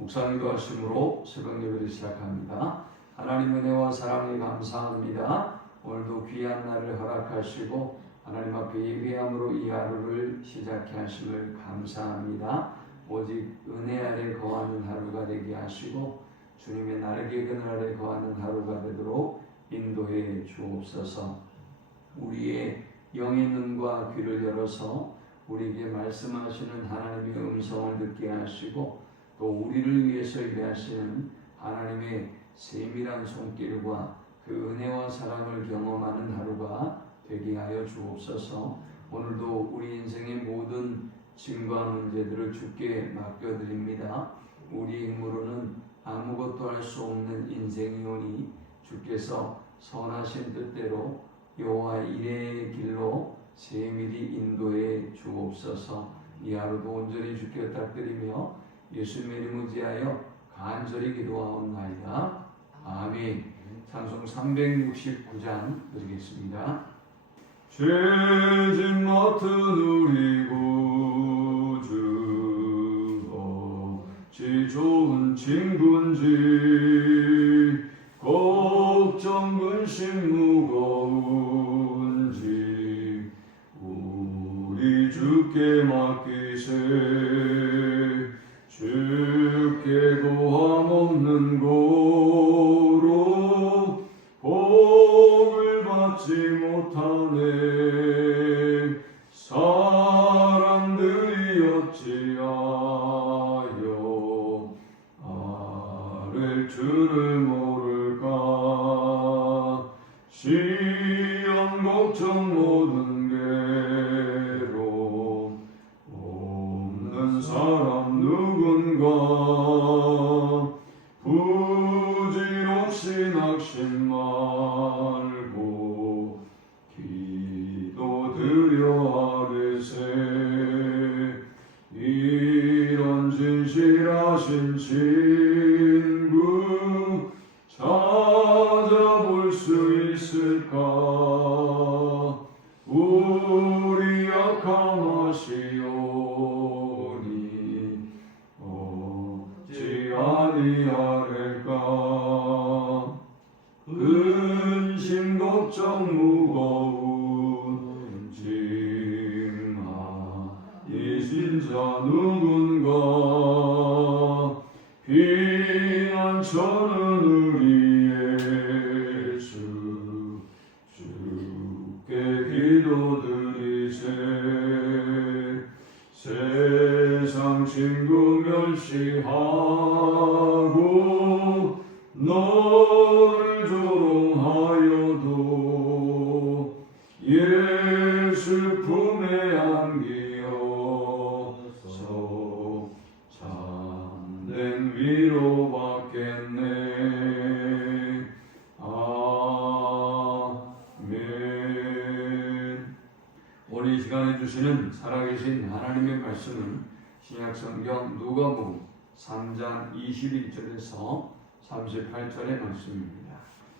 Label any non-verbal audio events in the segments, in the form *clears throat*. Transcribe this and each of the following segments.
묵상기도 하심으로 새벽 예배를 시작합니다. 하나님 은혜와 사랑에 감사합니다. 오늘도 귀한 날을 허락하시고 하나님 앞에 예배함으로 이 하루를 시작해 하심을 감사합니다. 오직 은혜 아래 거하는 하루가 되게 하시고 주님의 날개 그늘 아래 거하는 하루가 되도록 인도해 주옵소서. 우리의 영의 눈과 귀를 열어서 우리에게 말씀하시는 하나님의 음성을 듣게 하시고 또 우리를 위해서 일하시는 하나님의 세밀한 손길과 그 은혜와 사랑을 경험하는 하루가 되게 하여 주옵소서. 오늘도 우리 인생의 모든 짐과 문제들을 주께 맡겨드립니다. 우리 힘으로는 아무것도 할 수 없는 인생이오니 주께서 선하신 뜻대로 여호와 이레의 길로 세밀히 인도해 주옵소서. 이 하루도 온전히 주께 부탁드리며 예수님의 이름 의지하여 간절히 기도하옵나이다. 아멘. 찬송 369장 드리겠습니다. 죄짐 맡은 우리 구주 어찌 좋은 친구인지 아랠 줄을 모를까? 시험 걱정 친구 멸시하 3장 21절에서 38절의 말씀입니다.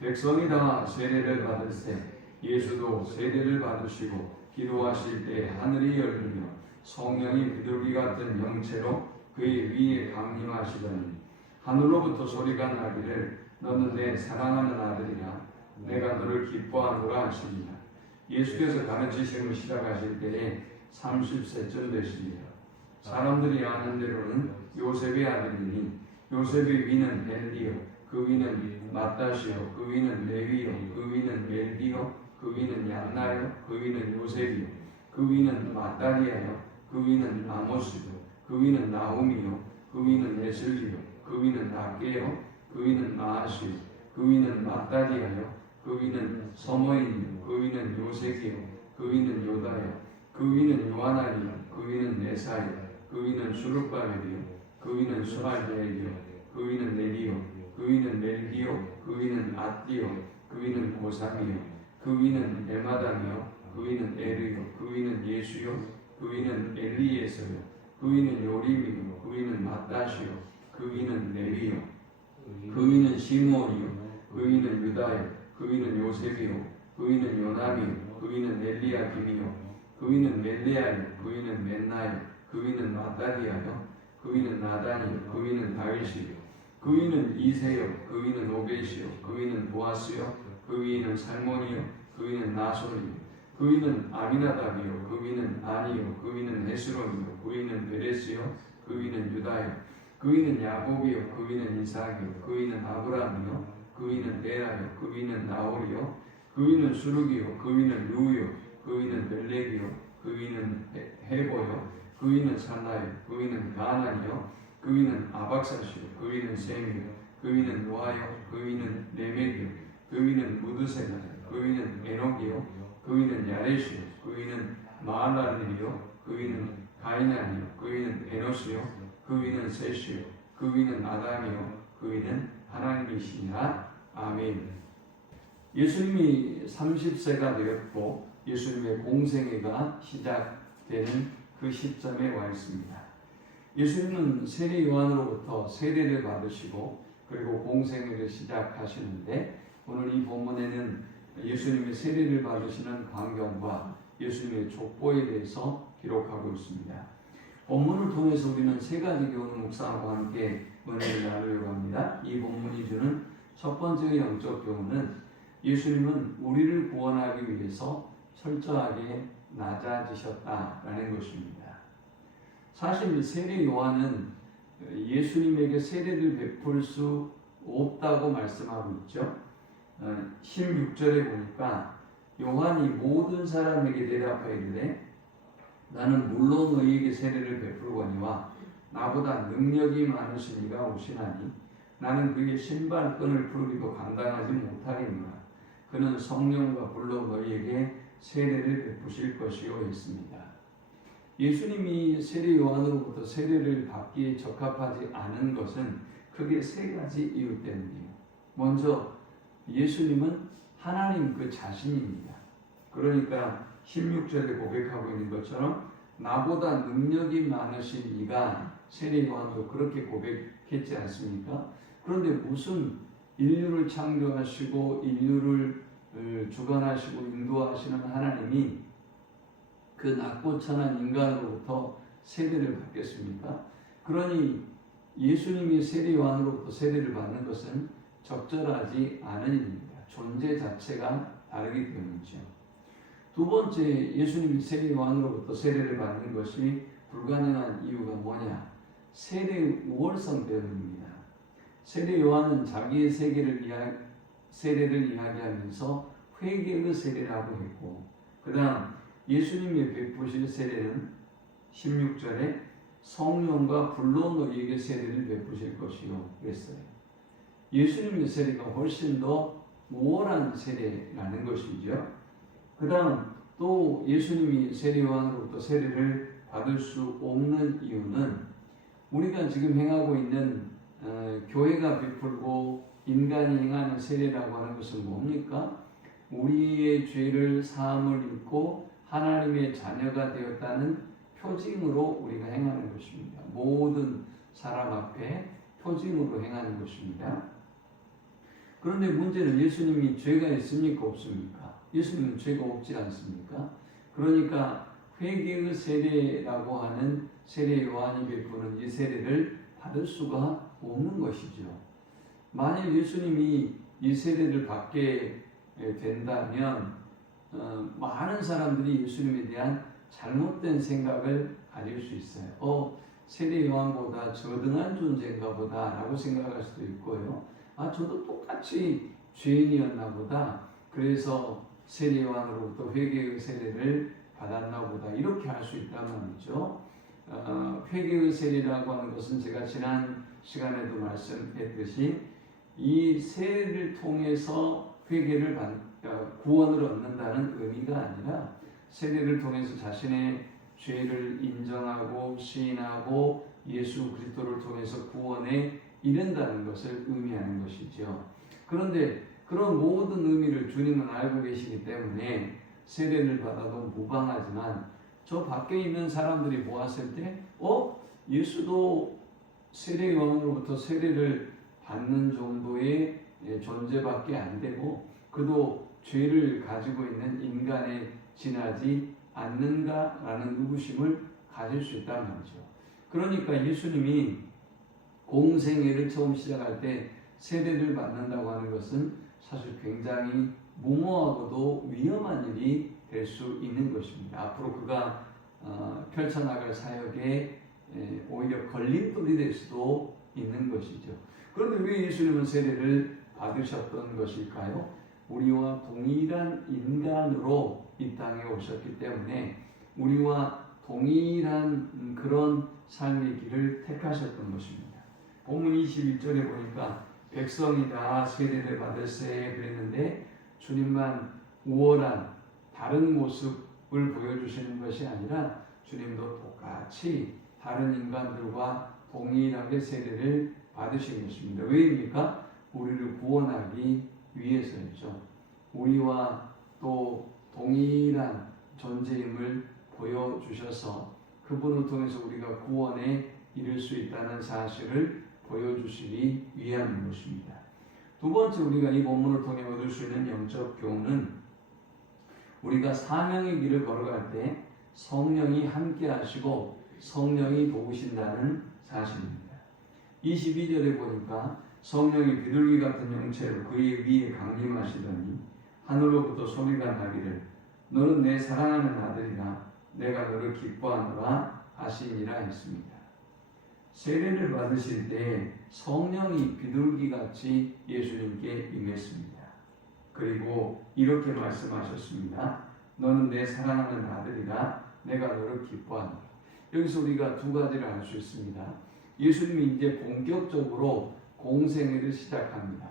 백성이 다 세례를 받을 때 예수도 세례를 받으시고 기도하실 때 하늘이 열리며 성령이 비둘기 같은 형체로 그의 위에 강림하시더니 하늘로부터 소리가 나기를 너는 내 사랑하는 아들이라 내가 너를 기뻐하노라 하십니다. 예수께서 가르치심을 시작하실 때에 30세쯤 되십니다. 사람들이 아는 대로는 요셉의 아들이니 요셉의 위는 헬리요 그 위는 마따시요 그 위는 레위요 그 위는 멜기요 그 위는 얀나요 그 위는 요셉이요 그 위는 마따리아요 그 위는 아모스요 그 위는 나홈이요 그 위는 에슬리요 그 위는 나게요 그 위는 마아시요 그 위는 마따리아요 그 위는 서머인이요 그 위는 요색이요 그 위는 요다요 그 위는 요하나리요 그 위는 네사요 그 위는 수르바멜이요 그 위는 수발레이요 그 위는 네리요 그 위는 멜기요 그 위는 아띠요 그 위는 고삼이요 그 위는 에마담이요 그 위는 에르요 그 위는 예수요 그 위는 엘리에서요 그 위는 요림이요 그 위는 마따시요 그 위는 레위요 그 위는 시므온이요 그 위는 유다요 그 위는 요셉이요 그 위는 요남이요 그 위는 엘리야김이요 그 위는 멜레아요 그 위는 맨나요 그 위는 마따리아요 그 위는 나단이요. 그 위는 다윗이요. 그 위는 이세요. 그 위는 오벳이요. 그 위는 보아스요. 그 위는 살몬이요. 그 위는 나손이요. 그 위는 아미나답이요. 그 위는 아니요. 그 위는 헤스론이요. 그 위는 베레스요. 그 위는 유다요. 그 위는 야곱이요. 그 위는 이삭이요. 그 위는 아브라함이요. 그 위는 에라요. 그 위는 나홀이요. 그 위는 수룩이요. 그 위는 루요. 그 위는 벨렉이요. 그 위는 헤- 헤보요. 그 위는 살라요 그 위는 가난이요. 그 위는 아박사시요 그 위는 셈이요 그 위는 노아요 그 위는 레멕이요. 그 위는 무드세나요 그 위는 에녹이요. 그 위는 야레시요 그 위는 마알랄리요. 그 위는 가이나니요. 그 위는 에노스요. 그 위는 셋이요. 그 위는 아담이요. 그 위는 하나님이시니라. 아멘. 예수님이 30세가 되었고 예수님의 공생애가 시작되는 그 시점에 와 있습니다. 예수님은 세례 요한으로부터 세례를 받으시고 그리고 공생애를 시작하시는데 오늘 이 본문에는 예수님의 세례를 받으시는 광경과 예수님의 족보에 대해서 기록하고 있습니다. 본문을 통해서 우리는 세 가지 교훈을 묵상하고 함께 은혜를 나누려고 합니다. 이 본문이 주는 첫 번째 영적 교훈은 예수님은 우리를 구원하기 위해서 철저하게 낮아지셨다라는 것입니다. 사실 세례 요한은 예수님에게 세례를 베풀 수 없다고 말씀하고 있죠. 어, 16절에 보니까 요한이 모든 사람에게 대답하여 이르되 나는 물론 너희에게 세례를 베풀거니와 나보다 능력이 많으신 이가 오시나니 나는 그의 신발끈을 풀기도 감당하지 못하겠노라 그는 성령과 불로 너희에게 세례를 베푸실 것이요 했습니다. 예수님이 세례 요한으로부터 세례를 받기에 적합하지 않은 것은 크게 세 가지 이유 때문이에요. 먼저 예수님은 하나님 그 자신입니다. 그러니까 16절에 고백하고 있는 것처럼 나보다 능력이 많으신 이가 세례 요한도 그렇게 고백했지 않습니까? 그런데 무슨 인류를 창조하시고 인류를 어, 주관하시고 인도하시는 하나님이 그 낮고 천한 인간으로부터 세례를 받겠습니까? 그러니 예수님이 세례 요한으로부터 세례를 받는 것은 적절하지 않은 일입니다. 존재 자체가 다르기 때문이죠. 두 번째, 예수님이 세례 요한으로부터 세례를 받는 것이 불가능한 이유가 뭐냐? 세례 우월성 때문입니다. 세례 요한은 자기의 세계를 세례를 이야기하면서 회개의 세례라고 했고, 그 다음 예수님이 베푸실 세례는 16절에 성령과 불로 너희에게 세례를 베푸실 것이요 그랬어요. 예수님의 세례가 훨씬 더 우월한 세례라는 것이죠. 그 다음 또 예수님이 세례 요한으로부터 세례를 받을 수 없는 이유는 우리가 지금 행하고 있는 어, 교회가 베풀고 인간이 행하는 세례라고 하는 것은 뭡니까? 우리의 죄를 사함을 입고 하나님의 자녀가 되었다는 표징으로 우리가 행하는 것입니다. 모든 사람 앞에 표징으로 행하는 것입니다. 그런데 문제는 예수님이 죄가 있습니까? 없습니까? 예수님은 죄가 없지 않습니까? 그러니까 회개의 세례라고 하는 세례 요한이 베푸는 이 세례를 받을 수가 없는 것이죠. 만일 예수님이 이 세례를 받게 된다면 어, 많은 사람들이 예수님에 대한 잘못된 생각을 가질 수 있어요. 어, 세례 요한보다 저등한 존재인가 보다라고 생각할 수도 있고요. 아, 저도 똑같이 죄인이었나 보다. 그래서 세례 요한으로부터 회개의 세례를 받았나 보다. 이렇게 할 수 있단 말이죠. 어, 회개의 세례라고 하는 것은 제가 지난 시간에도 말씀했듯이 이 세례를 통해서 회개를 받, 어, 구원을 얻는다는 의미가 아니라 세례를 통해서 자신의 죄를 인정하고 시인하고 예수 그리스도를 통해서 구원에 이른다는 것을 의미하는 것이죠. 그런데 그런 모든 의미를 주님은 알고 계시기 때문에 세례를 받아도 무방하지만 저 밖에 있는 사람들이 보았을 때, 어? 예수도 세례 요한으로부터 세례를 받는 정도의 예, 존재밖에 안 되고 그도 죄를 가지고 있는 인간에 지나지 않는가라는 의구심을 가질 수 있단 말이죠. 그러니까 예수님이 공생애를 처음 시작할 때 세례를 받는다고 하는 것은 사실 굉장히 무모하고도 위험한 일이 될 수 있는 것입니다. 앞으로 그가 어, 펼쳐나갈 사역에 에, 오히려 걸림돌이 될 수도 있는 것이죠. 그런데 왜 예수님은 세례를 받으셨던 것일까요? 우리와 동일한 인간으로 이 땅에 오셨기 때문에 우리와 동일한 음, 그런 삶의 길을 택하셨던 것입니다. 본문 21절에 보니까 백성이 다 세례를 받을세 그랬는데 주님만 우월한 다른 모습을 보여주시는 것이 아니라 주님도 똑같이 다른 인간들과 동일하게 세례를 받으신 것입니다. 왜입니까? 우리를 구원하기 위해서였죠. 우리와 또 동일한 존재임을 보여주셔서 그분을 통해서 우리가 구원에 이를 수 있다는 사실을 보여주시기 위함인 것입니다. 두 번째 우리가 이 본문을 통해 얻을 수 있는 영적 교훈은 우리가 사명의 길을 걸어갈 때 성령이 함께 하시고 성령이 도우신다는 사실입니다. 22절에 보니까 성령이 비둘기 같은 형체로 그의 위에 강림하시더니 하늘로부터 소리가 나기를 너는 내 사랑하는 아들이라 내가 너를 기뻐하노라 하시니라 했습니다. 세례를 받으실 때 성령이 비둘기 같이 예수님께 임했습니다. 그리고 이렇게 말씀하셨습니다. 너는 내 사랑하는 아들이라 내가 너를 기뻐하노라. 여기서 우리가 두 가지를 알 수 있습니다. 예수님이 이제 본격적으로 공생애를 시작합니다.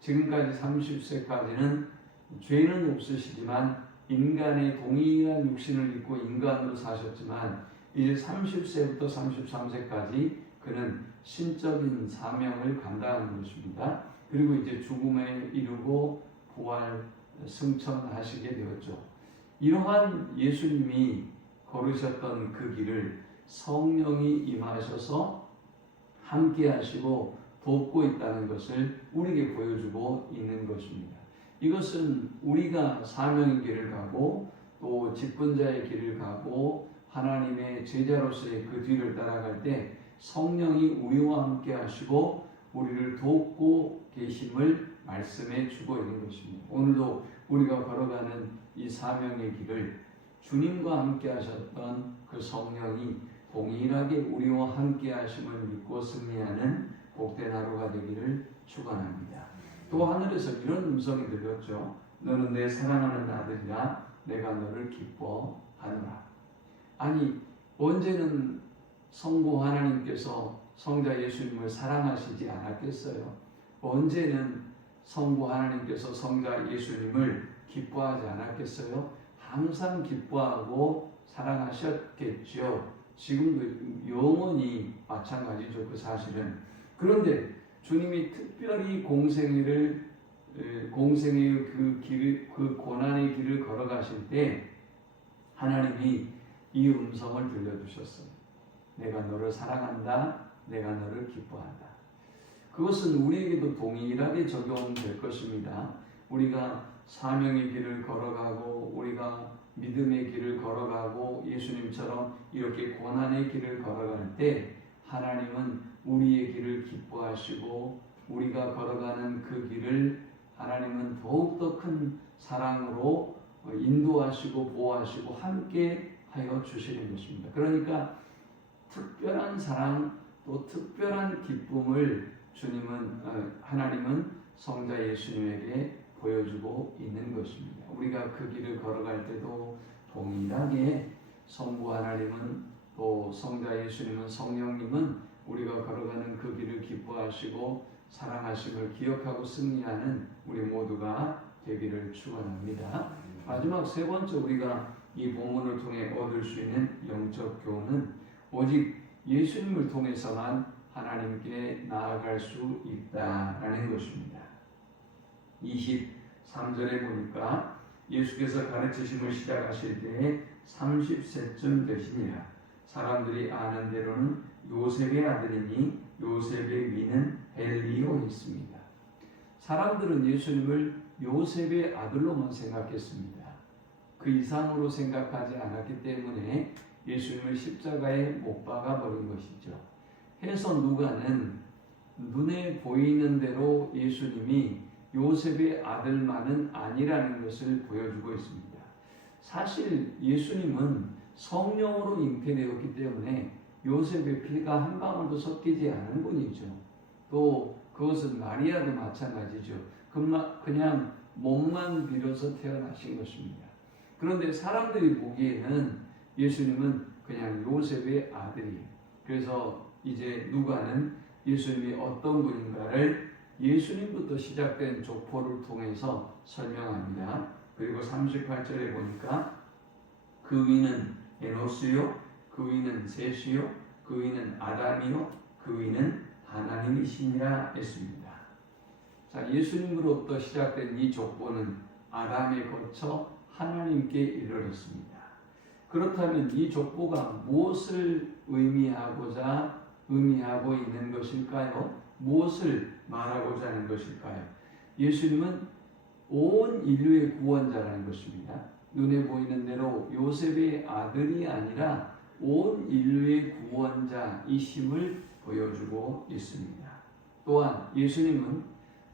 지금까지 30세까지는 죄는 없으시지만 인간의 동일한 육신을 입고 인간으로 사셨지만 이제 30세부터 33세까지 그는 신적인 사명을 감당하는 것입니다. 그리고 이제 죽음에 이르고 부활 승천하시게 되었죠. 이러한 예수님이 걸으셨던 그 길을 성령이 임하셔서 함께 하시고 돕고 있다는 것을 우리에게 보여주고 있는 것입니다. 이것은 우리가 사명의 길을 가고 또 직분자의 길을 가고 하나님의 제자로서의 그 뒤를 따라갈 때 성령이 우리와 함께 하시고 우리를 돕고 계심을 말씀해 주고 있는 것입니다. 오늘도 우리가 걸어가는 이 사명의 길을 주님과 함께 하셨던 그 성령이 동일하게 우리와 함께 하심을 믿고 승리하는 복된 하루가 되기를 축원합니다. 또 하늘에서 이런 음성이 들렸죠. 너는 내 사랑하는 아들이라 내가 너를 기뻐하노라. 아니 언제는 성부 하나님께서 성자 예수님을 사랑하시지 않았겠어요? 언제는 성부 하나님께서 성자 예수님을 기뻐하지 않았겠어요? 항상 기뻐하고 사랑하셨겠죠. 지금도 영원히 마찬가지죠. 그 사실은. 그런데 주님이 특별히 공생애를 공생애의 그 길을 그 고난의 길을 걸어가실 때 하나님이 이 음성을 들려주셨어요. 내가 너를 사랑한다. 내가 너를 기뻐한다. 그것은 우리에게도 동일하게 적용될 것입니다. 우리가 사명의 길을 걸어가고 우리가 믿음의 길을 걸어가고 예수님처럼 이렇게 고난의 길을 걸어갈 때 하나님은 우리의 길을 기뻐하시고 우리가 걸어가는 그 길을 하나님은 더욱더 큰 사랑으로 인도하시고 보호하시고 함께 하여 주시는 것입니다. 그러니까 특별한 사랑 또 특별한 기쁨을 주님은 어, 하나님은 성자 예수님에게 보여주고 있는 것입니다. 우리가 그 길을 걸어갈 때도 동일하게 성부 하나님은 또 성자 예수님은 성령님은 우리가 걸어가는 그 길을 기뻐하시고 사랑하심을 기억하고 승리하는 우리 모두가 되기를 축원합니다. 마지막 세 번째 우리가 이 본문을 통해 얻을 수 있는 영적 교훈은 오직 예수님을 통해서만 하나님께 나아갈 수 있다라는 것입니다. 23절에 보니까 예수께서 가르치심을 시작하실 때에 30세쯤 되시니라. 사람들이 아는 대로는 요셉의 아들이니 요셉의 위는 헬리오였습니다. 사람들은 예수님을 요셉의 아들로만 생각했습니다. 그 이상으로 생각하지 않았기 때문에 예수님을 십자가에 못 박아 버린 것이죠. 해서 누가는 눈에 보이는 대로 예수님이 요셉의 아들만은 아니라는 것을 보여주고 있습니다. 사실 예수님은 성령으로 잉태되었기 때문에 요셉의 피가 한 방울도 섞이지 않은 분이죠. 또 그것은 마리아도 마찬가지죠. 그냥 몸만 빌어서 태어나신 것입니다. 그런데 사람들이 보기에는 예수님은 그냥 요셉의 아들이에요. 그래서 이제 누가는 예수님이 어떤 분인가를 예수님부터 시작된 족보를 통해서 설명합니다. 그리고 38절에 보니까 그 위는 에노스요, 그 위는 셋이요, 그 위는 아담이요, 그 위는 하나님이시니라 했습니다. 자, 예수님으로부터 시작된 이 족보는 아담에 거쳐 하나님께 이르렀습니다. 그렇다면 이 족보가 무엇을 의미하고자 의미하고 있는 것일까요? 무엇을 말하고자 하는 것일까요? 예수님은 온 인류의 구원자라는 것입니다. 눈에 보이는 대로 요셉의 아들이 아니라 온 인류의 구원자이심을 보여주고 있습니다. 또한 예수님은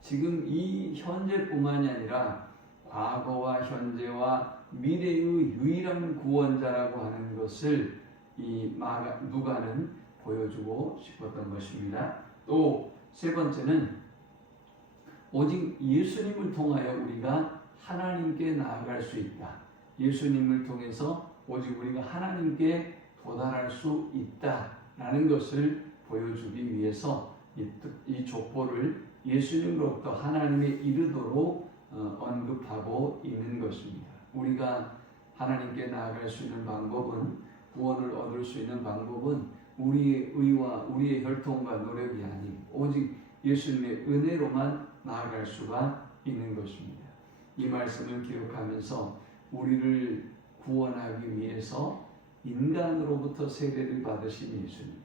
지금 이 현재뿐만이 아니라 과거와 현재와 미래의 유일한 구원자라고 하는 것을 이 누가는 보여주고 싶었던 것입니다. 또 세 번째는 오직 예수님을 통하여 우리가 하나님께 나아갈 수 있다. 예수님을 통해서 오직 우리가 하나님께 도달할 수 있다라는 것을 보여주기 위해서 이, 이 족보를 예수님으로부터 하나님에 이르도록 어, 언급하고 있는 것입니다. 우리가 하나님께 나아갈 수 있는 방법은 구원을 얻을 수 있는 방법은 우리의 의와 우리의 혈통과 노력이 아닌 오직 예수님의 은혜로만 나아갈 수가 있는 것입니다. 이 말씀을 기억하면서 우리를 구원하기 위해서 인간으로부터 세례를 받으신 예수님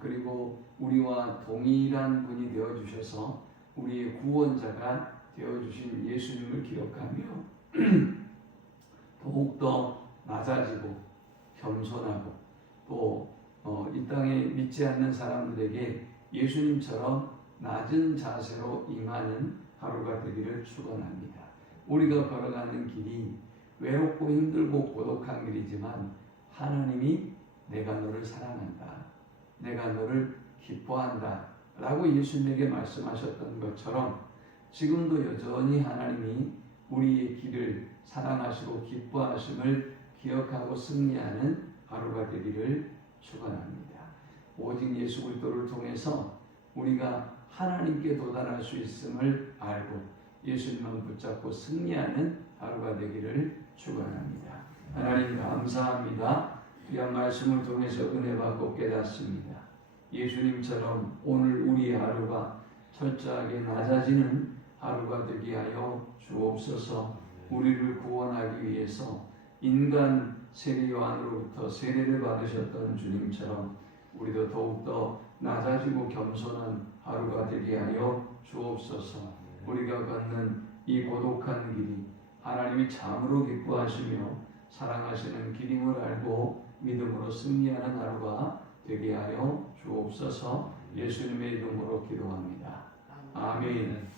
그리고 우리와 동일한 분이 되어 주셔서 우리의 구원자가 되어 주신 예수님을 기억하며 *clears throat* 더욱더 낮아지고 겸손하고 또 어, 이 땅에 믿지 않는 사람들에게 예수님처럼 낮은 자세로 임하는 하루가 되기를 축원합니다. 우리가 걸어가는 길이 외롭고 힘들고 고독한 길이지만 하나님이 내가 너를 사랑한다. 내가 너를 기뻐한다. 라고 예수님에게 말씀하셨던 것처럼 지금도 여전히 하나님이 우리의 길을 사랑하시고 기뻐하심을 기억하고 승리하는 하루가 되기를 축원합니다. 오직 예수 그리스도를 통해서 우리가 하나님께 도달할 수 있음을 알고 예수님만 붙잡고 승리하는 하루가 되기를 축원합니다. 하나님 감사합니다. 귀한 말씀을 통해서 은혜 받고 깨닫습니다. 예수님처럼 오늘 우리의 하루가 철저하게 낮아지는 하루가 되게 하여 주옵소서. 우리를 구원하기 위해서 인간 세례 요한으로부터 세례를 받으셨던 주님처럼 우리도 더욱더 낮아지고 겸손한 하루가 되게 하여 주옵소서. 우리가 걷는 이 고독한 길이 하나님이 참으로 기뻐하시며 사랑하시는 길임을 알고 믿음으로 승리하는 하루가 되게 하여 주옵소서. 예수님의 이름으로 기도합니다. 아멘.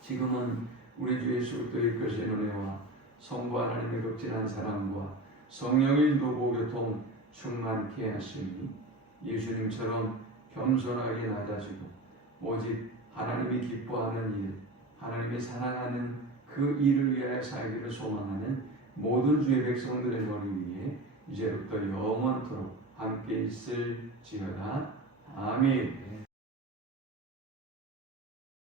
지금은 우리 주 예수 그리스도의 것의 은혜와 성부 하나님의 극진한 사랑과 성령의 인도고 교통 충만케 하시니 예수님처럼 겸손하게 낮아지고 오직 하나님이 기뻐하는 일, 하나님이 사랑하는 그 일을 위하여 살기를 소망하는 모든 주의 백성들의 머리 위에 이제부터 영원토록 함께 있을지어다. 아멘.